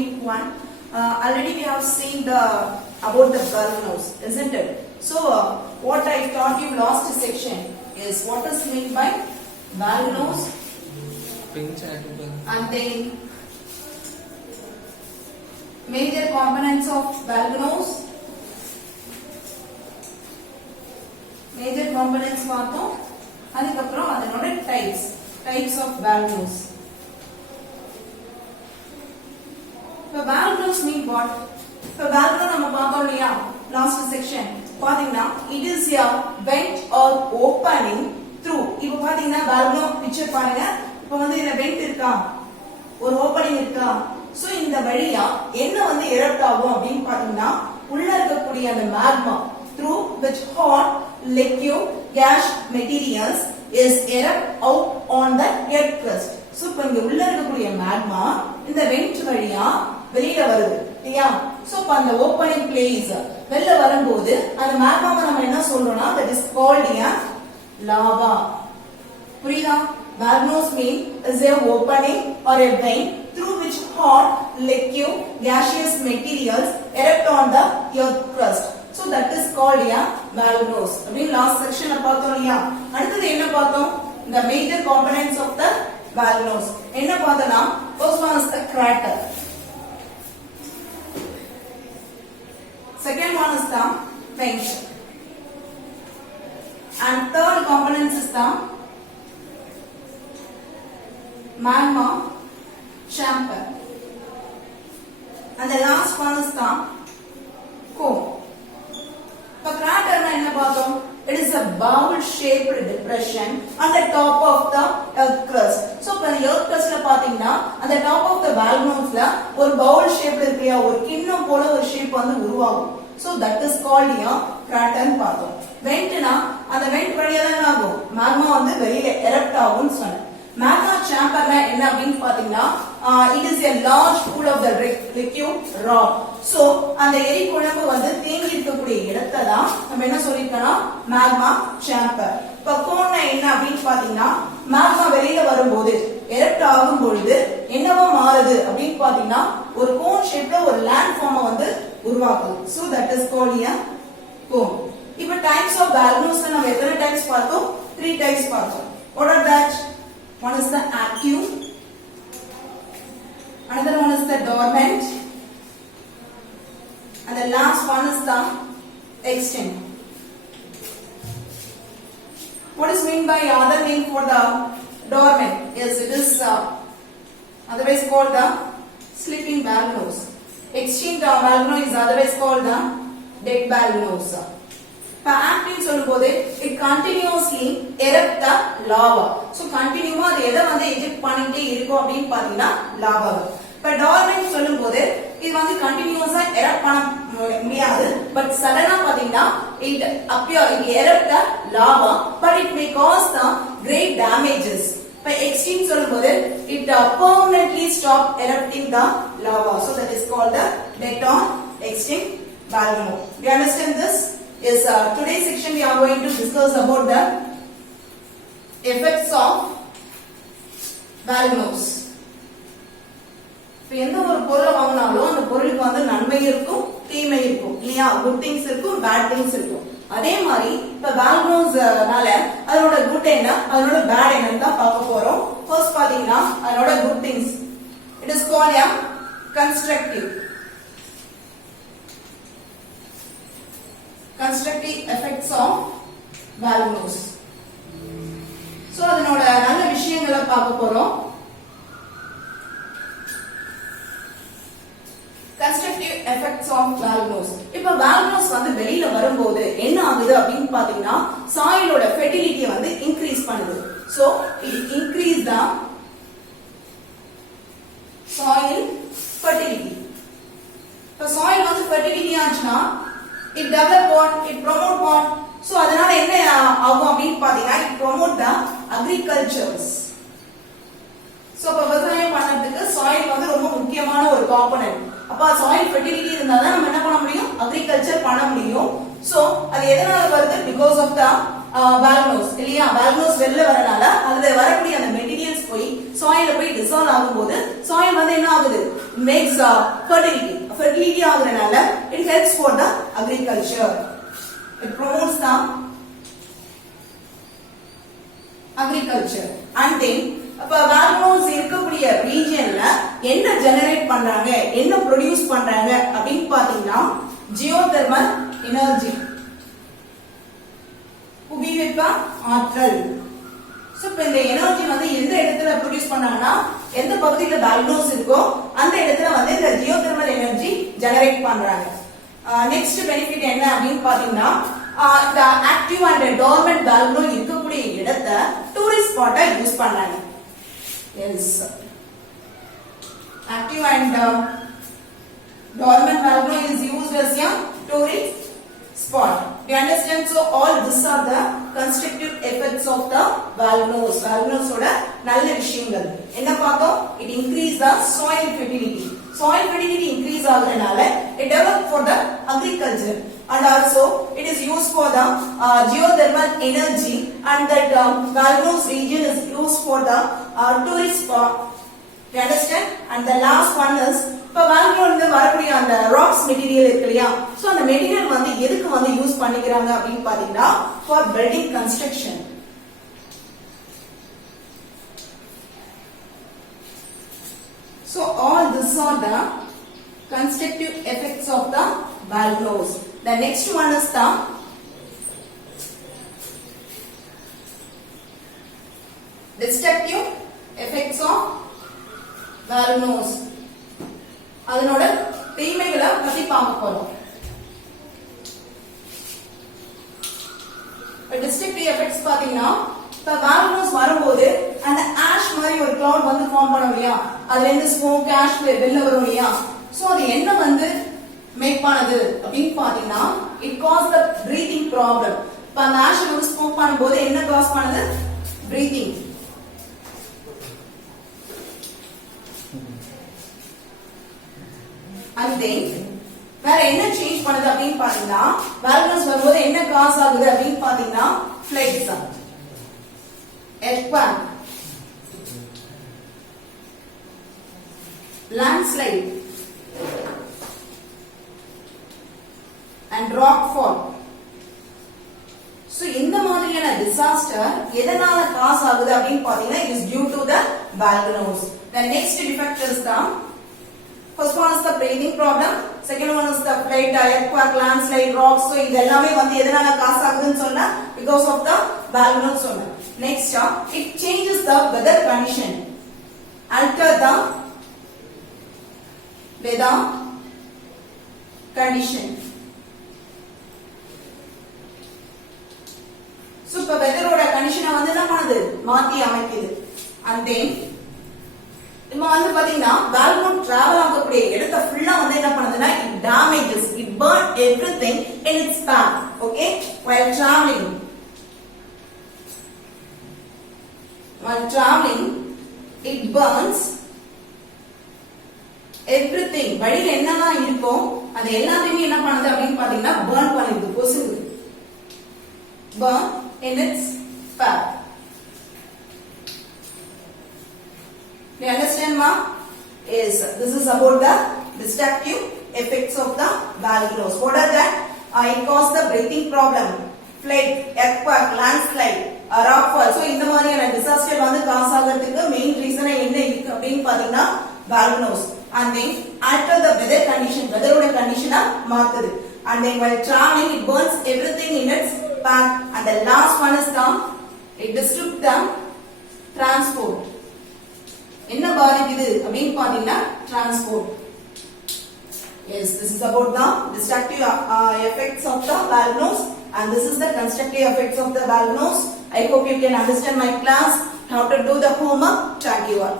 Unit 1. Already we have seen about the bulb nose, isn't it? So what I taught you last section is what is meant by bulb nose, and then major components of bulb nose. Major components பார்த்தோம். அதுக்கு அப்புறம் அதனோட types of valve nose. இப்போ valve nose mean what? இப்போ valve nose நம்ம பார்த்தோம் இல்லையா last section. பாத்தீங்கன்னா it is a vent or opening through. இப்போ பாத்தீங்கன்னா valve nose picture பாருங்க. இப்போ வந்து இந்த vent இருக்கா? ஒரு opening இருக்கா? சோ இந்த வழியா என்ன வந்து erupt ஆகும் அப்படினு பாத்தீங்கன்னா உள்ள இருக்கக்கூடிய அந்த magma through which hot liquid gas materials is erupt out on the earth crust. So இப்ப இங்க உள்ள இருக்கக்கூடிய magma இந்த vent வழியா வெளியில வருது இல்லையா? சோ இப்ப அந்த opening place வெளியில வரும்போது அந்த magma நம்ம என்ன சொல்றோம்னா that is called a lava. புரியுதா? Valve nose mean is a opening or a vent through which hot liquid gaseous materials erupt on the earth crust. So that is called a valve nose. அப்படி last section பார்த்தோம் இல்லையா? அடுத்து என்ன பார்த்தோம்? The major components of the valve nose. என்ன பார்த்தோம்னா first one is the crater. Second one is the vent. And third component is the magma chamber. And the last one is the cone. The crater என்ன பார்த்தோம்? It is a bowl-shaped depression on the top of the earth crust. So இப்ப earth crustல பாத்தீங்கன்னா அந்த top of the valve noseல ஒரு bowl shaped இருக்கியா ஒரு கிண்ணம் போல ஒரு shape வந்து உருவாகும். So that is called a crater பார்த்தோம். ventனா அந்த vent வழியா தான் ஆகும் magma வந்து வெளியில erupt ஆகும்னு சொன்னேன். magma chamberனா என்ன அப்படினு பாத்தீங்கன்னா it is a large pool of the liquid rock. So அந்த எரி குழம்பு வந்து தேங்கி இருக்கக்கூடிய இடத்தை தான் நம்ம என்ன சொல்லிருக்கோம்னா magma chamber. இப்ப கோன் என்ன அப்படினு பாத்தீங்கன்னா magma வெளியில வரும்போது erupt ஆகும் பொழுது என்னவா மாறுது அப்படினு பாத்தீங்கன்னா ஒரு கோன் ஷேப்ல ஒரு லேண்ட் ஃபார்ம் வந்து உருவாக்குது. So that is called a cone. இப்ப types of valve nose நம்ம எத்தனை types பார்த்தோம்? 3 types பார்த்தோம். What are that? One is the active, another one is the dormant, and the last one is the extinct. What is meant by other name for the dormant? Yes, it is otherwise called the sleeping valve nose. Extinct valve nose is otherwise called the dead valve nose. இப்ப ஆக்டிவ் சொல்லும்போது it continuously erupt the lava. So கண்டினியூவா அது எதை வந்து எஜெக்ட் பண்ணிட்டே இருக்கும் அப்படினு பாத்தீங்கன்னா லாவா. இப்ப டார்மென்ட் சொல்லும்போது இது வந்து கண்டினியூஸா erupt பண்ண முடியாது. பட் சடனா பாத்தீங்கன்னா it erupt the lava but it may cause the great damages. இப்ப extinct சொல்லும்போது it permanently stop erupting the lava. So that is called the dead or extinct valve nose. Do you understand this? Yes, today's section we are going to discuss about the effects of valve nose. இப்போ எந்த ஒரு பொருளை வாங்கினாலும் அந்த பொருளுக்கு வந்து நன்மை இருக்கும் தீமை இருக்கும் இல்லையா? குட் திங்ஸ் இருக்கும் பேட் திங்ஸ் இருக்கும். அதே மாதிரி இப்ப valve noseனால அதனோட குட் என்ன அதனோட பேட் என்னன்னு தான் பார்க்க போறோம். ஃபர்ஸ்ட் பாத்தீங்கன்னா அதனோட good things. It is called a constructive effects of valve nose. So அதனோட நல்ல விஷயங்களை பார்க்க போறோம். constructive effects of valve nose. இப்ப valve nose வந்து வெளியில வரும்போது என்ன ஆகுது அப்படினு பாத்தீங்கன்னா சாயிலோட fertility வந்து இன்கிரீஸ் பண்ணுது. So it increase the soil fertility. இப்ப soil வந்து fertility ஆச்சுனா it develop what? It promote what? So அதனால என்ன ஆகும் அப்படினு பாத்தீங்கன்னா it promote the agricultures. So இப்ப விவசாயம் பண்றதுக்கு soil வந்து ரொம்ப முக்கியமான ஒரு காம்போனன்ட். அப்ப soil fertility இருந்தா தான் நம்ம என்ன பண்ண முடியும்? அக்ரிகல்ச்சர் பண்ண முடியும். So அது எதனால வருது? Because of the valve nose இல்லையா? valve nose வெளில வரனால அதுல வரக்கூடிய அந்த மெட்டீரியல்ஸ் போய் சாயில போய் டிசால்வ் ஆகும்போது சாயில் வந்து என்ன ஆகுது மேக்ஸ் ஃபெர்டிலிட்டி ஆகுறதுனால it helps for the agriculture. It promotes the agriculture. And then அப்ப வால்னோஸ் இருக்கக்கூடிய ரீஜியன்ல என்ன ஜெனரேட் பண்றாங்க என்ன ப்ரொடியூஸ் பண்றாங்க அப்படின்னு பாத்தீங்கன்னா ஜியோதெர்மல் எனர்ஜி, புவிவெப்ப ஆற்றல். சோ இப்ப இந்த எனர்ஜி வந்து எந்த இடத்துல ப்ரொடியூஸ் பண்ணாங்கன்னா எந்த பகுதியில வால்னோஸ் இருக்கோ அந்த இடத்துல வந்து இந்த ஜியோதெர்மல் எனர்ஜி ஜெனரேட் பண்றாங்க. நெக்ஸ்ட் பெனிஃபிட் என்ன அப்படின்னு பாத்தீங்கன்னா the active and dormant valve இருக்கக்கூடிய இடத்தை டூரிஸ்ட் ஸ்பாட்டா யூஸ் பண்றாங்க. Yes, active and dormant valve is used as a tourist spot. You understand? So all these are the constructive effects of the valve. Valve ஓட நல்ல விஷயங்கள் என்ன பார்த்தோம்? It increase the soil fertility. Soil fertility increase ஆகுறதுனால it develop for the agriculture. And also it is used for the geothermal energy, and that Valnos region is used for the tourist spot. You understand? And the last one is இப்ப வால்னோ வந்து வரக்கூடிய அந்த rocks material இருக்கு இல்லையா, சோ அந்த மெட்டீரியல் வந்து எதுக்கு வந்து யூஸ் பண்ணிக்கிறாங்க அப்படின்னு பாத்தீங்கன்னா for building construction. So all these are the constructive effects of the valves. The next one is the destructive effects of valves. அதனோட தீமைகளை பத்தி பார்க்க போறோம். destructive effects பாத்தீங்கன்னா இப்ப valves வரும்போது அந்த ஆஷ் மாதிரி ஒரு cloud வந்து ஃபார்ம் பண்ணும் இல்லையா, அதுல இருந்து ஸ்மோக் ஆஷ் வெளில வரும் இல்லையா, சோ அது என்ன வந்து மேக் பண்ணது அப்படின்னு பாத்தீங்கன்னா it caused the breathing problem. இப்ப அந்த ஆஷ் வந்து ஸ்மோக் பண்ணும்போது என்ன காஸ் பண்ணுது? breathing. And then வேற என்ன சேஞ்ச் பண்ணுது அப்படின்னு பாத்தீங்கன்னா valves வரும்போது என்ன காஸ் ஆகுது அப்படின்னு பாத்தீங்கன்னா floods, earthquake, landslide and rock fall. So இந்த மாதிரியான டிசாஸ்டர் எதனால காஸ் ஆகுது அப்படின்னு பாத்தீங்கன்னா is due to the valves. The next defect is the first one is the breathing problem, second one is the flood, earthquake, landslide, rocks. So இது எல்லாமே வந்து எதனால காஸ் ஆகுதுன்னு சொன்னா because of the valves சொன்னா. Next it changes the weather condition, alter the weather condition. So இப்ப வெதரோட கண்டிஷனை வந்து என்ன பண்ணுது? மாத்தி அமைக்குது. And then நம்ம வந்து பாத்தீங்கன்னா valve டிராவல் ஆகக்கூடிய இடத்தை ஃபுல்லா வந்து என்ன பண்ணுதுன்னா it damages, it burn everything in its path. Okay, while traveling it burns everything. வழியில என்னெல்லாம் இருக்கோ அது எல்லாத்தையுமே என்ன பண்ணுது அப்படின்னு பாத்தீங்கன்னா burn பண்ணிடுது, பொசுக்குது. Burn in its path. Do you understand, ma? Yes, this is about the destructive effects of the valves. What are that? It causes the breathing problem, flood, earthquake, landslide, rock fall. So இந்த மாதிரியான டிசாஸ்டர் வந்து காஸ் ஆகிறதுக்கு main reason என்ன இருக்கு அப்படின்னு பாத்தீங்கன்னா valves. And then alter the weather condition, weather condition மாத்துது. And then while traveling it burns everything in its path. And the last one is the it disrupts the transport. என்ன பாதிக்குது அப்படின்னு பாத்தீங்கன்னா transport. Yes, this is about the destructive effects of the valves, and this is the constructive effects of the valves. I hope you can understand my class. How to do the homework? Thank you all.